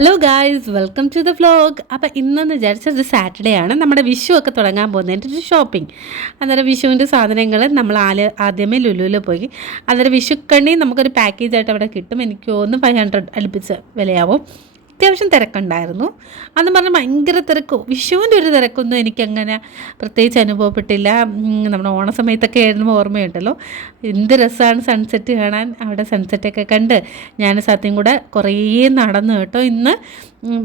Hello guys welcome to the vlog അപ്പോൾ ഇന്നെന്ന് വിചാരിച്ചത് സാറ്റർഡേ ആണ്. നമ്മുടെ വിഷു ഒക്കെ തുടങ്ങാൻ പോകുന്നതിന്റെ ഒരു ഷോപ്പിംഗ് അന്നേരം വിഷുവിന്റെ സാധനങ്ങൾ നമ്മൾ ആൽ ആദ്യമേ ലുലുവിൽ പോയി. അന്നേരം വിഷുക്കണ്ണി നമുക്കൊരു പാക്കേജ് ആയിട്ട് അവിടെ കിട്ടും. എനിക്ക് തോന്നുന്നു ഫൈവ് ഹൺഡ്രഡ് അടുപ്പിച്ച് വിലയാവും. അത്യാവശ്യം തിരക്കുണ്ടായിരുന്നു. അന്ന് പറഞ്ഞാൽ ഭയങ്കര തിരക്കോ? വിഷുവിന്റെ ഒരു തിരക്കൊന്നും എനിക്കങ്ങനെ പ്രത്യേകിച്ച് അനുഭവപ്പെട്ടില്ല. നമ്മുടെ ഓണസമയത്തൊക്കെ ആയിരുന്നു ഓർമ്മയുണ്ടല്ലോ. എന്ത് രസമാണ് സൺസെറ്റ് കാണാൻ. അവിടെ സൺസെറ്റൊക്കെ കണ്ട് ഞാൻ സത്യം കൂടെ കുറേ നടന്നു കേട്ടോ ഇന്ന്.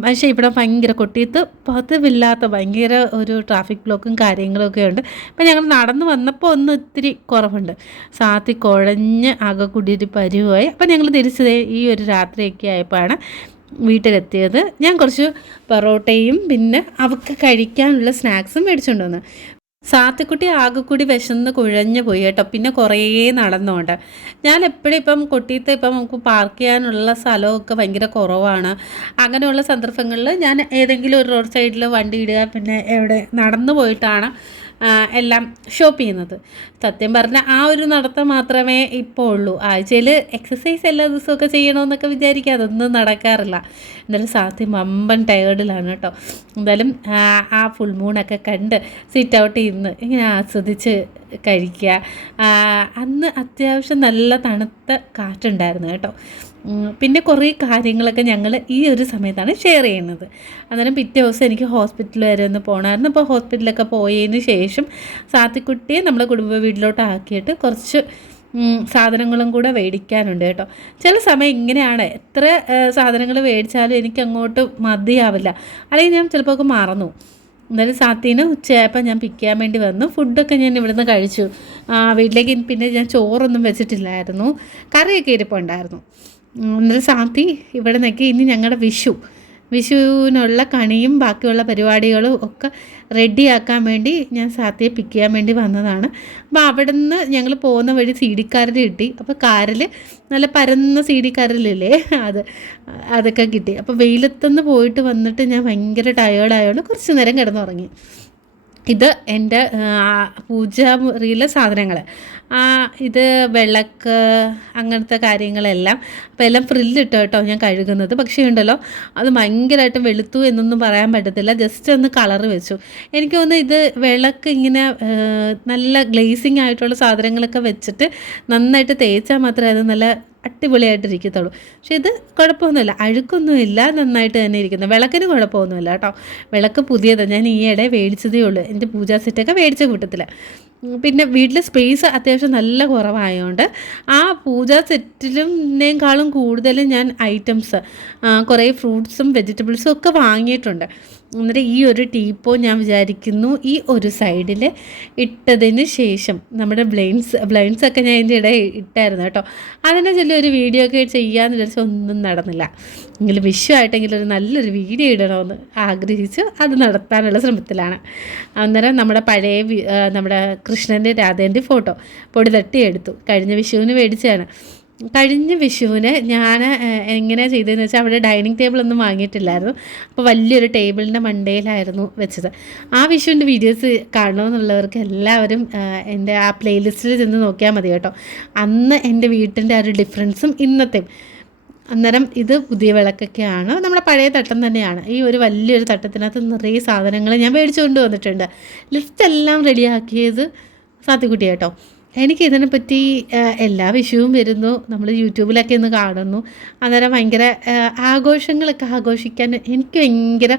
പക്ഷേ ഇവിടെ ഭയങ്കര കൊട്ടിയത്ത് പതിവില്ലാത്ത ഭയങ്കര ഒരു ട്രാഫിക് ബ്ലോക്കും കാര്യങ്ങളൊക്കെ ഉണ്ട്. അപ്പം ഞങ്ങൾ നടന്നു വന്നപ്പോൾ ഒന്ന് ഇത്തിരി കുറവുണ്ട്. സാത്തി കുഴഞ്ഞ് ആകെ കൂടിയൊരു പരിവായി. അപ്പം ഞങ്ങൾ തിരിച്ചത് ഈ ഒരു രാത്രിയൊക്കെ ആയപ്പോഴാണ് വീട്ടിലെത്തിയത് ഞാൻ കുറച്ച് പൊറോട്ടയും പിന്നെ അവൾക്ക് കഴിക്കാനുള്ള സ്നാക്സും മേടിച്ചുകൊണ്ട് വന്നു. സാത്തിക്കുട്ടി ആകെ കൂടി വിശന്ന് കുഴഞ്ഞു പോയി കേട്ടോ. പിന്നെ കുറേ നടന്നുകൊണ്ട് ഞാൻ എപ്പോഴും ഇപ്പം കൊട്ടിയത്ത് ഇപ്പം നമുക്ക് പാർക്ക് ചെയ്യാനുള്ള സ്ഥലമൊക്കെ ഭയങ്കര കുറവാണ്. അങ്ങനെയുള്ള സന്ദർഭങ്ങളിൽ ഞാൻ ഏതെങ്കിലും ഒരു റോഡ് സൈഡിൽ വണ്ടി ഇടുക പിന്നെ എവിടെ നടന്നു പോയിട്ടാണ് എല്ലാം ഷോപ്പ് ചെയ്യുന്നത്. സത്യം പറഞ്ഞാൽ ആ ഒരു നടത്തം മാത്രമേ ഇപ്പോൾ ഉള്ളൂ. ആഴ്ചയിൽ എക്സസൈസ് എല്ലാ ദിവസമൊക്കെ ചെയ്യണമെന്നൊക്കെ വിചാരിക്കുക. അതൊന്നും നടക്കാറില്ല. എന്തായാലും സാധ്യം വമ്പൻ ടയേർഡിലാണ് കേട്ടോ. എന്തായാലും ആ, ഫുൾ മൂണൊക്കെ കണ്ട് സിറ്റ് ഔട്ട് ചെയ്യുന്നു ഇങ്ങനെ ആസ്വദിച്ച് കഴിക്കുക. അന്ന് അത്യാവശ്യം നല്ല തണുത്ത കാറ്റുണ്ടായിരുന്നു കേട്ടോ. പിന്നെ കുറേ കാര്യങ്ങളൊക്കെ ഞങ്ങൾ ഈ ഒരു സമയത്താണ് ഷെയർ ചെയ്യുന്നത്. അന്നേരം പിറ്റേ ദിവസം എനിക്ക് ഹോസ്പിറ്റൽ വരെ ഒന്ന് പോകണമായിരുന്നു അപ്പോൾ ഹോസ്പിറ്റലൊക്കെ പോയതിന് ശേഷം സാത്തിക്കുട്ടിയെ നമ്മുടെ കുടുംബ വീട്ടിലോട്ട് ആക്കിയിട്ട് കുറച്ച് സാധനങ്ങളും കൂടെ മേടിക്കാനുണ്ട് കേട്ടോ. ചില സമയം ഇങ്ങനെയാണ്. എത്ര സാധനങ്ങൾ മേടിച്ചാലും എനിക്ക് അങ്ങോട്ട് മതിയാവില്ല. അല്ലെങ്കിൽ ഞാൻ ചിലപ്പോൾ ഒക്കെ മറന്നു. എന്തായാലും സാത്തീന് ഉച്ചയായപ്പോൾ ഞാൻ പിക്ക് ചെയ്യാൻ വേണ്ടി വന്നു. ഫുഡൊക്കെ ഞാൻ ഇവിടുന്ന് കഴിച്ചു. വീട്ടിലേക്ക് പിന്നെ ഞാൻ ചോറൊന്നും വെച്ചിട്ടില്ലായിരുന്നു. കറിയൊക്കെ ഇരിപ്പുണ്ടായിരുന്നു. എന്നാലും സാത്തി ഇവിടെ നിൽക്കി ഇനി ഞങ്ങളുടെ വിഷു. വിഷുവിനുള്ള കണിയും ബാക്കിയുള്ള പരിപാടികളും ഒക്കെ റെഡിയാക്കാൻ വേണ്ടി ഞാൻ സാത്തിയെ പിക്ക് ചെയ്യാൻ വേണ്ടി വന്നതാണ്. അപ്പോൾ അവിടെ നിന്ന് ഞങ്ങൾ പോകുന്ന വഴി സി ഡി കാറിൽ കിട്ടി. അപ്പോൾ കാറിൽ നല്ല പരന്ന സി ഡി കാറിലില്ലേ അത് അതൊക്കെ കിട്ടി. അപ്പോൾ വെയിലത്തുനിന്ന് പോയിട്ട് വന്നിട്ട് ഞാൻ ഭയങ്കര ടയേർഡായതുകൊണ്ട് കുറച്ച് നേരം കിടന്നുറങ്ങി. ഇത് എന്റെ പൂജ പൂജാമുറിയിലെ സാധനങ്ങൾ ഇത് വിളക്ക് അങ്ങനത്തെ കാര്യങ്ങളെല്ലാം. അപ്പോൾ എല്ലാം ഫ്രില്ലിട്ട് കേട്ടോ ഞാൻ കഴുകുന്നത്. പക്ഷേ ഉണ്ടല്ലോ അത് ഭയങ്കരമായിട്ട് വെളുത്തു എന്നൊന്നും പറയാൻ പറ്റത്തില്ല. ജസ്റ്റ് ഒന്ന് കളറ് വെച്ചു. എനിക്ക് തോന്നുന്നു ഇത് വിളക്ക് ഇങ്ങനെ നല്ല ഗ്ലേസിങ് ആയിട്ടുള്ള സാധനങ്ങളൊക്കെ വെച്ചിട്ട് നന്നായിട്ട് തേച്ചാൽ മാത്രമേ അത് നല്ല അടിപൊളിയായിട്ടിരിക്കത്തുള്ളൂ. പക്ഷേ ഇത് കുഴപ്പമൊന്നുമില്ല. അഴുക്കൊന്നുമില്ല നന്നായിട്ട് തന്നെ ഇരിക്കുന്നു. വിളക്കിന് കുഴപ്പമൊന്നുമില്ല കേട്ടോ. വിളക്ക് പുതിയതാണ് ഞാൻ ഈയിടെ മേടിച്ചതേ ഉള്ളൂ. എന്റെ പൂജാ സെറ്റൊക്കെ മേടിച്ച കൂട്ടത്തിൽ പിന്നെ വീട്ടിൽ സ്പേസ് അത്യാവശ്യം നല്ല കുറവായതുകൊണ്ട് ആ പൂജാ സെറ്റിലും കൂടുതലും ഞാൻ ഐറ്റംസ് കുറേ ഫ്രൂട്ട്സും വെജിറ്റബിൾസും ഒക്കെ വാങ്ങിയിട്ടുണ്ട്. എന്നിട്ട് ഈ ഒരു ടീപ്പോ ഞാൻ വിചാരിക്കുന്നു ഈ ഒരു സൈഡിൽ ഇട്ടതിന് ശേഷം നമ്മുടെ ബ്ലൈൻസ് ബ്ലൈൻസ് ഒക്കെ ഞാൻ ഇതിന്റെ ഇടയിൽ ഇട്ടായിരുന്നു കേട്ടോ. അതിനെ ചില ഒരു വീഡിയോ ഒക്കെ ചെയ്യാമെന്ന് വിചാരിച്ചാൽ ഒന്നും നടന്നില്ല. എങ്കിലും വിഷയമായിട്ടെങ്കിലും ഒരു നല്ലൊരു വീഡിയോ ഇടണമെന്ന് ആഗ്രഹിച്ചു അത് നടത്താനുള്ള ശ്രമത്തിലാണ്. അന്നേരം നമ്മുടെ പഴയ നമ്മുടെ കൃഷ്ണന്റെ രാധേന്റെ ഫോട്ടോ പൊടി തട്ടിയെടുത്തു കഴിഞ്ഞ വിഷുവിന് മേടിച്ചതാണ് കഴിഞ്ഞ വിഷുവിന് ഞാൻ എങ്ങനെയാണ് ചെയ്തതെന്ന് വെച്ചാൽ അവിടെ ഡൈനിങ് ടേബിൾ ഒന്നും വാങ്ങിയിട്ടില്ലായിരുന്നു. അപ്പോൾ വലിയൊരു ടേബിളിന്റെ മണ്ടയിലായിരുന്നു വെച്ചത്. ആ വിഷുവിന്റെ വീഡിയോസ് കാണണമെന്നുള്ളവർക്ക് എല്ലാവരും എന്റെ ആ പ്ലേലിസ്റ്റിൽ ചെന്ന് നോക്കിയാൽ മതി കേട്ടോ. അന്ന് എന്റെ വീട്ടിന്റെ ആ ഒരു ഡിഫറൻസും ഇന്നത്തെയും. അന്നേരം ഇത് പുതിയ വിളക്കൊക്കെയാണ്. നമ്മുടെ പഴയ തട്ടം തന്നെയാണ്. ഈ ഒരു വലിയൊരു തട്ടത്തിനകത്ത് നിറയെ സാധനങ്ങൾ ഞാൻ മേടിച്ചു കൊണ്ടുവന്നിട്ടുണ്ട് ലിസ്റ്റ് എല്ലാം റെഡിയാക്കിയത് സാത്തിക്കുട്ടി കേട്ടോ. എനിക്ക് ഇതിനെപ്പറ്റി എല്ലാ വിഷയവും വരുന്നു. നമ്മൾ യൂട്യൂബിലൊക്കെ ഒന്ന് കാണുന്നു. അന്നേരം ഭയങ്കര ആഘോഷങ്ങളൊക്കെ ആഘോഷിക്കാൻ എനിക്ക് ഭയങ്കര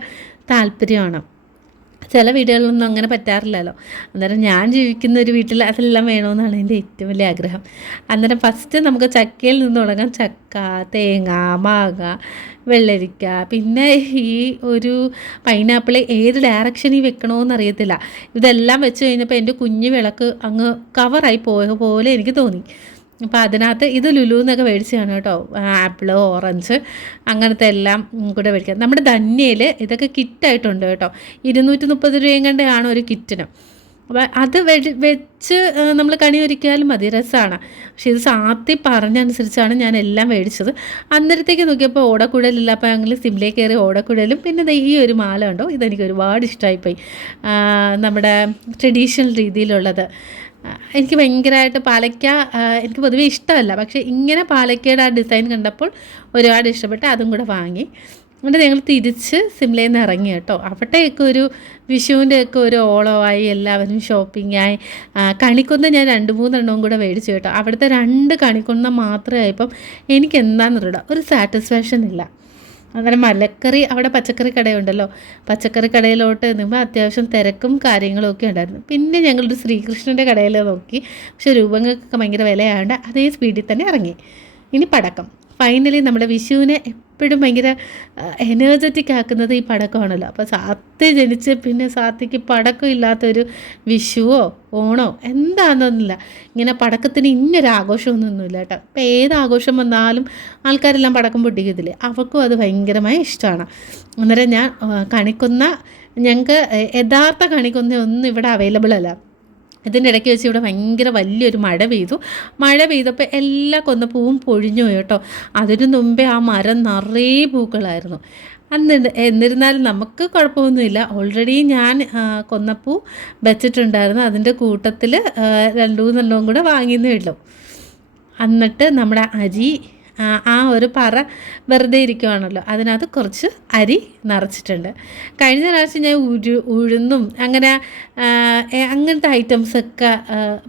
താല്പര്യമാണ്. ചില വീടുകളിലൊന്നും അങ്ങനെ പറ്റാറില്ലല്ലോ. അന്നേരം ഞാൻ ജീവിക്കുന്ന ഒരു വീട്ടിൽ അതെല്ലാം വേണമെന്നാണ് എന്റെ ഏറ്റവും വലിയ ആഗ്രഹം. അന്നേരം ഫസ്റ്റ് നമുക്ക് ചക്കയിൽ നിന്ന് തുടങ്ങാം. ചക്ക തേങ്ങ മാങ്ങ വെള്ളരിക്ക പിന്നെ ഈ ഒരു പൈനാപ്പിൾ ഏത് ഡയറക്ഷനിൽ വെക്കണമെന്ന് അറിയത്തില്ല. ഇതെല്ലാം വെച്ച് കഴിഞ്ഞപ്പോൾ എന്റെ കുഞ്ഞു വിളക്ക് അങ്ങ് കവറായി പോയ പോലെ എനിക്ക് തോന്നി. അപ്പോൾ അതിനകത്ത് ഇത് ലുലു എന്നൊക്കെ മേടിച്ചതാണ് കേട്ടോ. ആപ്പിൾ ഓറഞ്ച് അങ്ങനത്തെ എല്ലാം കൂടെ മേടിക്കാം. നമ്മുടെ ധന്യയിൽ ഇതൊക്കെ കിറ്റായിട്ടുണ്ട് കേട്ടോ. ഇരുന്നൂറ്റി മുപ്പത് രൂപയും കണ്ടാണ് ഒരു കിറ്റിന് അപ്പോൾ അത് വെച്ച് നമ്മൾ കണി ഒരുക്കിയാലും മതി. രസമാണ് പക്ഷേ ഇത് സാത്തി പറഞ്ഞനുസരിച്ചാണ് ഞാൻ എല്ലാം മേടിച്ചത്. അന്നേരത്തേക്ക് നോക്കിയപ്പോൾ ഓടക്കുഴലില്ല. അപ്പോൾ ഞങ്ങൾ സിംലേ കയറി ഓടക്കുഴലും. പിന്നെ ഈ ഒരു മാല ഉണ്ടോ ഇതെനിക്ക് ഒരുപാട് ഇഷ്ടമായിപ്പോയി നമ്മുടെ ട്രഡീഷണൽ രീതിയിലുള്ളത്. എനിക്ക് ഭയങ്കരമായിട്ട് പാലയ്ക്ക എനിക്ക് പൊതുവെ ഇഷ്ടമല്ല. പക്ഷേ ഇങ്ങനെ പാലക്കയുടെ ആ ഡിസൈൻ കണ്ടപ്പോൾ ഒരുപാട് ഇഷ്ടപ്പെട്ട് അതും കൂടെ വാങ്ങി. എന്നിട്ട് ഞങ്ങൾ തിരിച്ച് സിംലയിൽ നിന്ന് ഇറങ്ങി കേട്ടോ. അവിടെയൊക്കെ ഒരു വിഷുവിന്റെയൊക്കെ ഒരു ഓളമായി എല്ലാവരും ഷോപ്പിങ്ങായി. കണിക്കൊന്ന ഞാൻ രണ്ട് മൂന്നെണ്ണവും കൂടെ മേടിച്ചു കേട്ടോ. അവിടുത്തെ രണ്ട് കണിക്കൊന്ന മാത്രമേ ആയപ്പം എനിക്ക് എന്താണെന്ന് ഒരു സാറ്റിസ്ഫാക്ഷൻ ഇല്ല. അങ്ങനെ മലക്കറി അവിടെ പച്ചക്കറി കടയുണ്ടല്ലോ. പച്ചക്കറി കടയിലോട്ട് നിന്നുമ്പോൾ അത്യാവശ്യം തിരക്കും കാര്യങ്ങളും ഒക്കെ ഉണ്ടായിരുന്നു. പിന്നെ ഞങ്ങളൊരു ശ്രീകൃഷ്ണന്റെ കടയിൽ നോക്കി. പക്ഷേ രൂപങ്ങൾക്കൊക്കെ ഭയങ്കര വിലയായതുകൊണ്ട് അതേ സ്പീഡിൽ തന്നെ ഇറങ്ങി. ഇനി പടക്കം. ഫൈനലി നമ്മുടെ വിഷുവിനെ എപ്പോഴും ഭയങ്കര എനർജറ്റിക് ആക്കുന്നത് ഈ പടക്കമാണല്ലോ. അപ്പോൾ സാത്തി ജനിച്ച് പിന്നെ സാത്തിക്ക് പടക്കം ഇല്ലാത്തൊരു വിഷുവോ ഓണോ എന്താണെന്നൊന്നുമില്ല ഇങ്ങനെ പടക്കത്തിന് ഇന്നൊരു ആഘോഷമൊന്നുമില്ല കേട്ടോ. ഇപ്പം ഏത് ആഘോഷം വന്നാലും ആൾക്കാരെല്ലാം പടക്കം പൊട്ടിക്കത്തില്ലേ? അവർക്കും അത് ഭയങ്കരമായ ഇഷ്ടമാണ്. അന്നേരം ഞാൻ കണിക്കുന്ന ഞങ്ങൾക്ക് യഥാർത്ഥ കണിക്കുന്ന ഒന്നും ഇവിടെ അവൈലബിൾ അല്ല. ഇതിന്റെ ഇടയ്ക്ക് വെച്ച് ഇവിടെ ഭയങ്കര വലിയൊരു മഴ പെയ്തു. മഴ പെയ്തപ്പോൾ എല്ലാ കൊന്നപ്പൂവും പൊഴിഞ്ഞു പോയി കേട്ടോ. അതിനു മുമ്പേ ആ മരം നിറയെ പൂക്കളായിരുന്നു. അന്ന് എന്നിരുന്നാലും നമുക്ക് കുഴപ്പമൊന്നുമില്ല. ഓൾറെഡി ഞാൻ കൊന്നപ്പൂ വെച്ചിട്ടുണ്ടായിരുന്നു. അതിന്റെ കൂട്ടത്തിൽ രണ്ടു മൂന്നെണ്ണവും കൂടെ വാങ്ങിയെന്നേ ഉള്ളൂ. എന്നിട്ട് നമ്മുടെ അരി ആ ഒരു പറ വെറുതെ ഇരിക്കുവാണല്ലോ. അതിനകത്ത് കുറച്ച് അരി നിറച്ചിട്ടുണ്ട്. കഴിഞ്ഞ പ്രാവശ്യം ഞാൻ ഉരു ഉഴുന്നും അങ്ങനെ അങ്ങനത്തെ ഐറ്റംസൊക്കെ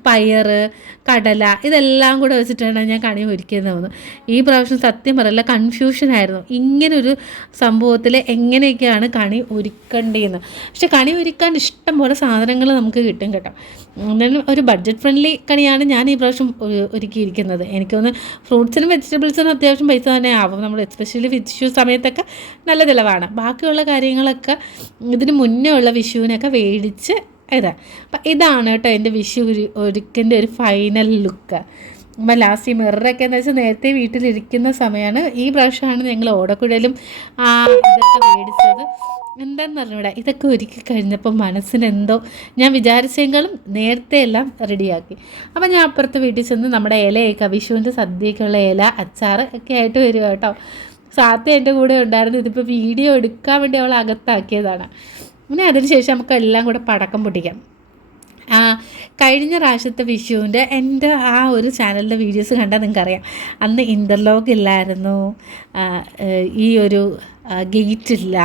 പയർ കടല ഇതെല്ലാം കൂടെ വെച്ചിട്ടാണ് ഞാൻ കണി ഒരുക്കിയെന്ന് തോന്നുന്നു. ഈ പ്രാവശ്യം സത്യം പറയല്ല കൺഫ്യൂഷനായിരുന്നു ഇങ്ങനൊരു സംഭവത്തിൽ എങ്ങനെയൊക്കെയാണ് കണി ഒരുക്കേണ്ടതെന്ന്. പക്ഷെ കണി ഒരുക്കാൻ ഇഷ്ടം പോലെ സാധനങ്ങൾ നമുക്ക് കിട്ടും കേട്ടോ. എന്നാലും ഒരു ബഡ്ജറ്റ് ഫ്രണ്ട്ലി കണിയാണ് ഞാൻ ഈ പ്രാവശ്യം ഒരുക്കിയിരിക്കുന്നത്. എനിക്കൊന്ന് ഫ്രൂട്ട്സിനും വെജിറ്റബിൾസിനും അത്യാവശ്യം പൈസ തന്നെ ആവും. നമ്മൾ എസ്പെഷ്യലി വിഷു സമയത്തൊക്കെ നല്ല ചിലവാണ്. ബാക്കിയുള്ള കാര്യങ്ങളൊക്കെ ഇതിന് മുന്നേ ഉള്ള വിഷുവിനൊക്കെ മേടിച്ച് ഇതാ. അപ്പം ഇതാണ് കേട്ടോ എന്റെ വിഷു ഒരുക്കിന്റെ ഒരു ഫൈനൽ ലുക്ക് അപ്പം ലാസ്റ്റ് ഈ മിററൊക്കെ എന്ന് വെച്ചാൽ നേരത്തെ വീട്ടിലിരിക്കുന്ന സമയമാണ് ഈ പ്രാവശ്യമാണ് ഞങ്ങൾ ഓടക്കുഴലും ആ ഇതൊക്കെ മേടിച്ചത്. എന്താണെന്ന് പറഞ്ഞൂടെ ഇതൊക്കെ ഒരുക്കി കഴിഞ്ഞപ്പോൾ മനസ്സിനെന്തോ ഞാൻ വിചാരിച്ചെങ്കിലും നേരത്തെ എല്ലാം റെഡിയാക്കി അപ്പം ഞാൻ അപ്പുറത്ത് വീട്ടിൽ ചെന്ന് നമ്മുടെ ഇലയൊക്കെ വിഷുവിന്റെ സദ്യക്കുള്ള ഇല അച്ചാർ ഒക്കെ ആയിട്ട് വരിക കേട്ടോ. സാത്തി എന്റെ കൂടെ ഉണ്ടായിരുന്നു ഇതിപ്പോൾ വീഡിയോ എടുക്കാൻ വേണ്ടി അവൾ അകത്താക്കിയതാണ്. പിന്നെ അതിനുശേഷം നമുക്ക് എല്ലാം കൂടെ പടക്കം പൊട്ടിക്കാം. കഴിഞ്ഞ പ്രാവശ്യത്തെ വിഷുവിന്റെ എന്റെ ആ ഒരു ചാനലിന്റെ വീഡിയോസ് കണ്ടാൽ നിങ്ങൾക്കറിയാം. അന്ന് ഇന്റർലോക്ക് ഇല്ലായിരുന്നു. ഈ ഒരു ഗേറ്റ് ഇല്ല.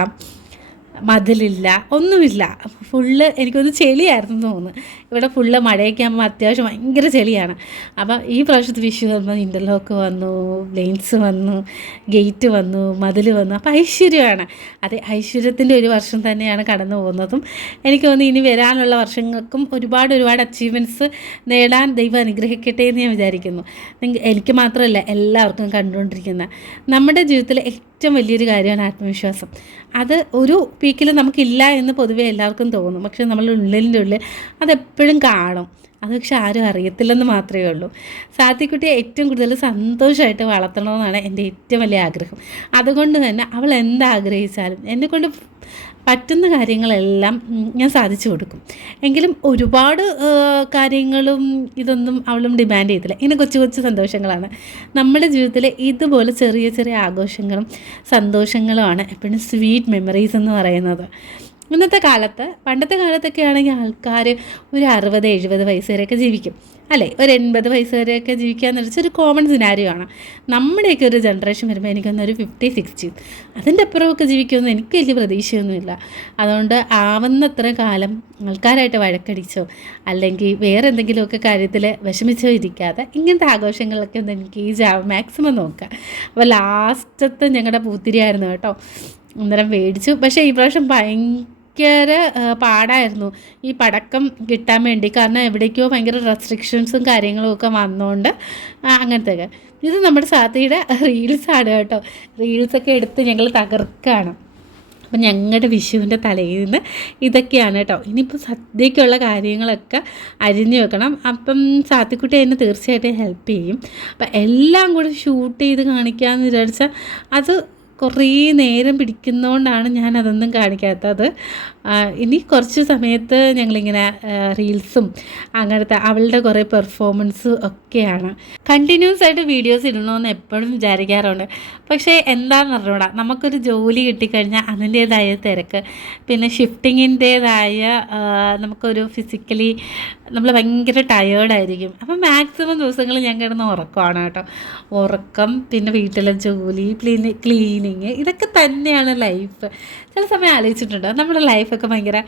മതിലില്ല ഒന്നുമില്ല. ഫുള്ള് എനിക്കൊന്ന് ചെളിയായിരുന്നു തോന്നുന്നു. ഇവിടെ ഫുള്ള് മഴയൊക്കെ ആകുമ്പോൾ അത്യാവശ്യം ഭയങ്കര ചെളിയാണ്. അപ്പം ഈ പ്രാവശ്യത്തെ വിഷു വന്നു ഇന്റർലോക്ക് വന്നു ലെയിൻസ് വന്നു ഗേറ്റ് വന്നു മതിൽ വന്നു. അപ്പോൾ ഐശ്വര്യമാണ്. അതെ ഐശ്വര്യത്തിന്റെ ഒരു വർഷം തന്നെയാണ് കടന്നു പോകുന്നതും. എനിക്ക് തോന്നുന്നു ഇനി വരാനുള്ള വർഷങ്ങൾക്കും ഒരുപാട് ഒരുപാട് അച്ചീവ്മെന്റ്സ് നേടാൻ ദൈവം അനുഗ്രഹിക്കട്ടെ എന്ന് ഞാൻ വിചാരിക്കുന്നു. എനിക്ക് മാത്രമല്ല എല്ലാവർക്കും കണ്ടുകൊണ്ടിരിക്കുന്ന നമ്മുടെ ജീവിതത്തിലെ ഏറ്റവും വലിയൊരു കാര്യമാണ് ആത്മവിശ്വാസം. അത് ഒരു പീക്കിൽ നമുക്കില്ല എന്ന് പൊതുവേ എല്ലാവർക്കും തോന്നും. പക്ഷെ നമ്മൾ ഉള്ളിന്റെ ഉള്ളിൽ അതെപ്പോഴും കാണും. അത് പക്ഷെ ആരും അറിയത്തില്ലെന്ന് മാത്രമേ ഉള്ളൂ. സാത്തിക്കുട്ടിയെ ഏറ്റവും കൂടുതൽ സന്തോഷമായിട്ട് വളർത്തണമെന്നാണ് എന്റെ ഏറ്റവും വലിയ ആഗ്രഹം. അതുകൊണ്ട് തന്നെ അവൾ എന്താഗ്രഹിച്ചാലും എന്നെക്കൊണ്ട് പറ്റുന്ന കാര്യങ്ങളെല്ലാം ഞാൻ സാധിച്ചു കൊടുക്കും. എങ്കിലും ഒരുപാട് കാര്യങ്ങളും ഇതൊന്നും അവളും ഡിമാൻഡ് ചെയ്തില്ല. ഇങ്ങനെ കൊച്ചു കൊച്ചു സന്തോഷങ്ങളാണ്. നമ്മുടെ ജീവിതത്തിലെ ഇതുപോലെ ചെറിയ ചെറിയ ആഘോഷങ്ങളും സന്തോഷങ്ങളുമാണ് എപ്പോഴും സ്വീറ്റ് മെമ്മറീസ് എന്ന് പറയുന്നത്. ഇന്നത്തെ കാലത്ത് പണ്ടത്തെ കാലത്തൊക്കെ ആണെങ്കിൽ ആൾക്കാർ ഒരു അറുപത് എഴുപത് വയസ്സ് വരെയൊക്കെ ജീവിക്കും. അല്ലേ? ഒരു എൺപത് വയസ്സ് വരെയൊക്കെ ജീവിക്കുക ജീവിക്കാന്ന് വെച്ചാൽ ഒരു കോമൺ സിനാരിയോ ആണ്. നമ്മുടെയൊക്കെ ഒരു ജനറേഷൻ വരുമ്പോൾ എനിക്കൊന്ന് ഒരു ഫിഫ്റ്റി സിക്സ്റ്റി അതിന്റെ അപ്പുറമൊക്കെ ജീവിക്കുമെന്ന് എനിക്ക് വലിയ പ്രതീക്ഷയൊന്നുമില്ല. അതുകൊണ്ട് ആവുന്നത്ര കാലം ആൾക്കാരായിട്ട് വഴക്കടിച്ചോ അല്ലെങ്കിൽ വേറെ എന്തെങ്കിലുമൊക്കെ കാര്യത്തിൽ വിഷമിച്ചോ ഇരിക്കാതെ ഇങ്ങനത്തെ ആഘോഷങ്ങളൊക്കെ ഒന്ന് എനിക്ക് ഈ ജാ മാക്സിമം നോക്കുക. അപ്പോൾ ലാസ്റ്റത്തെ ഞങ്ങളുടെ പൂത്തിരിയായിരുന്നു കേട്ടോ. അന്നേരം മേടിച്ചു. പക്ഷേ ഈ പ്രാവശ്യം ഭയങ്കര ഭയങ്കര പാടായിരുന്നു. ഈ പടക്കം കിട്ടാൻ വേണ്ടി. കാരണം എവിടേക്കോ ഭയങ്കര റെസ്ട്രിക്ഷൻസും കാര്യങ്ങളും ഒക്കെ വന്നുകൊണ്ട് അങ്ങനത്തെ ഇത് നമ്മുടെ സാത്തിയുടെ റീൽസാണ് കേട്ടോ. റീൽസൊക്കെ എടുത്ത് ഞങ്ങൾ തകർക്കുകയാണ് അപ്പം ഞങ്ങളുടെ വിഷുവിന്റെ തലയിൽ നിന്ന് ഇതൊക്കെയാണ് കേട്ടോ. ഇനിയിപ്പോൾ സദ്യക്കുള്ള കാര്യങ്ങളൊക്കെ അരിഞ്ഞു വെക്കണം. അപ്പം സാത്തിക്കുട്ടി എന്നെ തീർച്ചയായിട്ടും ഹെൽപ്പ് ചെയ്യും. അപ്പം എല്ലാം കൂടി ഷൂട്ട് ചെയ്ത് കാണിക്കാമെന്ന് വിചാരിച്ചാൽ അത് കുറേ നേരം പിടിക്കുന്നതുകൊണ്ടാണ് ഞാൻ അതൊന്നും കാണിക്കാത്തത്. ഇനി കുറച്ച് സമയത്ത് ഞങ്ങളിങ്ങനെ റീൽസും അങ്ങനത്തെ അവളുടെ കുറേ പെർഫോമൻസ് ഒക്കെയാണ്. കണ്ടിന്യൂസ് ആയിട്ട് വീഡിയോസ് ഇടണമെന്ന് എപ്പോഴും വിചാരിക്കാറുണ്ട്. പക്ഷേ എന്താണെന്ന് അറിഞ്ഞൂടാ? നമുക്കൊരു ജോലി കിട്ടിക്കഴിഞ്ഞാൽ അതിന്റേതായ തിരക്ക്. പിന്നെ ഷിഫ്റ്റിങ്ങിന്റേതായ നമുക്കൊരു ഫിസിക്കലി നമ്മൾ ഭയങ്കര ടയേർഡായിരിക്കും അപ്പം മാക്സിമം ദിവസങ്ങൾ ഞാൻ കിടന്ന് ഉറക്കമാണ് കേട്ടോ. ഉറക്കം പിന്നെ വീട്ടിലെ ജോലി ക്ലീനി ക്ലീനിങ് ഇതൊക്കെ തന്നെയാണ് ലൈഫ് ചില സമയം ആലോചിച്ചിട്ടുണ്ട്. നമ്മുടെ ലൈഫൊക്കെ ഭയങ്കര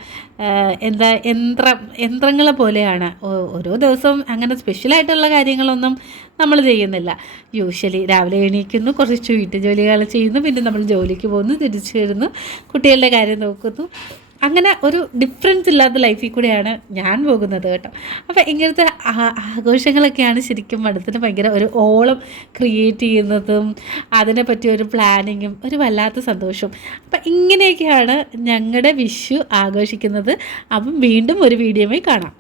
എന്താ യന്ത്രം യന്ത്രങ്ങളെ പോലെയാണ്. ഓരോ ദിവസവും അങ്ങനെ സ്പെഷ്യലായിട്ടുള്ള കാര്യങ്ങളൊന്നും നമ്മൾ ചെയ്യുന്നില്ല. യൂഷ്വലി രാവിലെ എണീക്കുന്നു കുറച്ച് വീട്ടു ജോലികൾ ചെയ്യുന്നു പിന്നെ നമ്മൾ ജോലിക്ക് പോകുന്നു തിരിച്ചു വരുന്നു കുട്ടികളുടെ കാര്യം നോക്കുന്നു. അങ്ങനെ ഒരു ഡിഫറൻസ് ഇല്ലാത്ത ലൈഫിൽ കൂടെയാണ് ഞാൻ പോകുന്നത് കേട്ടോ. അപ്പോൾ ഇങ്ങനത്തെ ആഘോഷങ്ങളൊക്കെയാണ് ശരിക്കും മഠത്തിന് ഭയങ്കര ഒരു ഓളം ക്രിയേറ്റ് ചെയ്യുന്നതും അതിനെ പറ്റിയ ഒരു പ്ലാനിങ്ങും ഒരു വല്ലാത്ത സന്തോഷവും. അപ്പം ഇങ്ങനെയൊക്കെയാണ് ഞങ്ങളുടെ വിഷു ആഘോഷിക്കുന്നത്. അപ്പം വീണ്ടും ഒരു വീഡിയോയിൽ കാണാം.